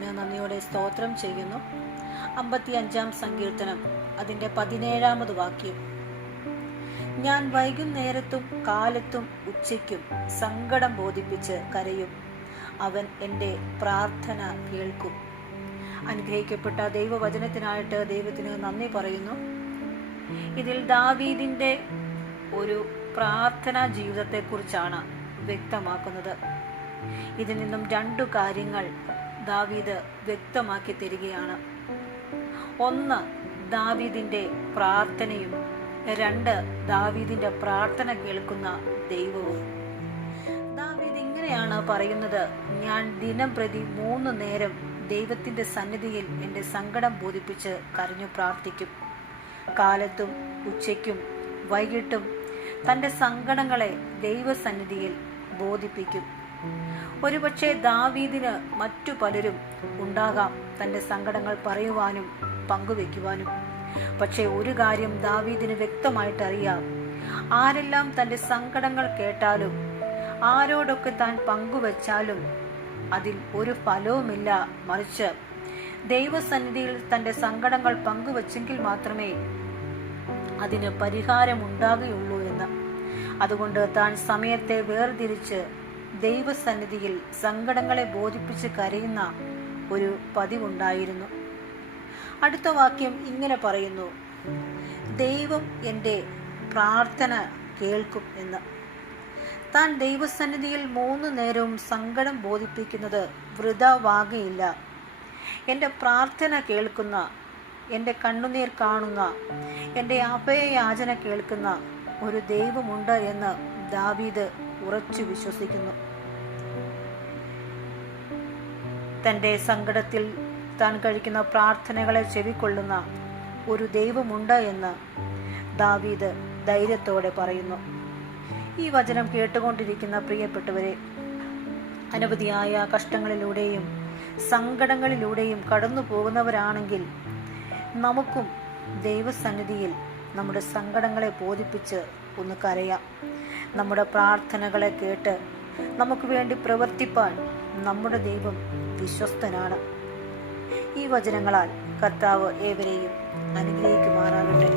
ദൈവത്തിന് നന്ദിയോടെ സ്തോത്രം ചെയ്യുന്നു. 55-ാം സങ്കീർത്തനം അതിൻ്റെ 17-ാമത് വാക്യം. ഞാൻ വൈകുന്നേരത്തും കാലത്തും ഉച്ചയ്ക്കും സങ്കടം ബോധിപ്പിച്ച് കരയും, അവൻ എൻ്റെ പ്രാർത്ഥന കേൾക്കും. അനുഗ്രഹിക്കപ്പെട്ട ദൈവവചനത്തിനായിട്ട് ദൈവത്തിന് നന്ദി പറയുന്നു. ഇതിൽ ദാവീദിൻ്റെ ഒരു പ്രാർത്ഥനാ ജീവിതത്തെക്കുറിച്ചാണ് വ്യക്തമാക്കുന്നത്. ഇതിൽ നിന്നും 2 കാര്യങ്ങൾ ദാവീദ് വ്യക്തമാക്കി തരികയാണ്. 1, ദാവീദിൻ്റെ പ്രാർത്ഥനയും 2, ദാവീദിൻ്റെ പ്രാർത്ഥന കേൾക്കുന്ന ദൈവവും. ദാവീദ് ഇങ്ങനെയാണ് പറയുന്നത്: ഞാൻ ദിനം പ്രതി 3 നേരം ദൈവത്തിൻ്റെ സന്നിധിയിൽ എൻ്റെ സങ്കടം ബോധിപ്പിച്ച് കരഞ്ഞു പ്രാർത്ഥിക്കും. കാലത്തും ഉച്ചയ്ക്കും വൈകിട്ടും തൻ്റെ സങ്കടങ്ങളെ ദൈവസന്നിധിയിൽ ബോധിപ്പിക്കും. ഒരുപക്ഷെ ദാവീദിന് മറ്റു പലരും ഉണ്ടാകാം തൻ്റെ സങ്കടങ്ങൾ പറയുവാനും പങ്കുവെക്കുവാനും. പക്ഷെ ഒരു കാര്യം ദാവീദിന് വ്യക്തമായിട്ട് അറിയാം: ആരെല്ലാം തൻ്റെ സങ്കടങ്ങൾ കേട്ടാലും ആരോടൊക്കെ താൻ പങ്കുവച്ചാലും അതിൽ ഒരു ഫലവുമില്ല. മറിച്ച് ദൈവസന്നിധിയിൽ തൻ്റെ സങ്കടങ്ങൾ പങ്കുവച്ചെങ്കിൽ മാത്രമേ അതിന് പരിഹാരമുണ്ടാകുകയുള്ളൂ എന്ന്. അതുകൊണ്ട് താൻ സമയത്തെ വേർതിരിച്ച് ദൈവസന്നിധിയിൽ സങ്കടങ്ങളെ ബോധിപ്പിച്ച് കരയുന്ന ഒരു പതിവുണ്ടായിരുന്നു. അടുത്ത വാക്യം ഇങ്ങനെ പറയുന്നു: ദൈവം എൻ്റെ പ്രാർത്ഥന കേൾക്കും എന്ന്. താൻ ദൈവസന്നിധിയിൽ 3 നേരവും സങ്കടം ബോധിപ്പിക്കുന്നത് വൃഥാവാകുകയില്ല. എൻ്റെ പ്രാർത്ഥന കേൾക്കുന്ന, എൻ്റെ കണ്ണുനീർ കാണുന്ന, എൻ്റെ അഭയയാചന കേൾക്കുന്ന ഒരു ദൈവമുണ്ട് എന്ന് ദാവീദ് ഉറച്ചു വിശ്വസിക്കുന്നു. തൻ്റെ സങ്കടത്തിൽ താൻ കഴിക്കുന്ന പ്രാർത്ഥനകളെ ചെവിക്കൊള്ളുന്ന ഒരു ദൈവമുണ്ട് എന്ന് ദാവീദ് ധൈര്യത്തോടെ പറയുന്നു. ഈ വചനം കേട്ടുകൊണ്ടിരിക്കുന്ന പ്രിയപ്പെട്ടവരെ, അനവധിയായ കഷ്ടങ്ങളിലൂടെയും സങ്കടങ്ങളിലൂടെയും കടന്നു പോകുന്നവരാണെങ്കിൽ നമുക്കും ദൈവസന്നിധിയിൽ നമ്മുടെ സങ്കടങ്ങളെ ബോധിപ്പിച്ച് ഒന്ന് കരയാം. നമ്മുടെ പ്രാർത്ഥനകളെ കേട്ട് നമുക്ക് വേണ്ടി പ്രവർത്തിപ്പാൻ നമ്മുടെ ദൈവം വിശ്വസ്തനാണ്. ഈ വചനങ്ങളാൽ കർത്താവ് ഏവരെയും അനുഗ്രഹിക്കുമാറാകട്ടെ.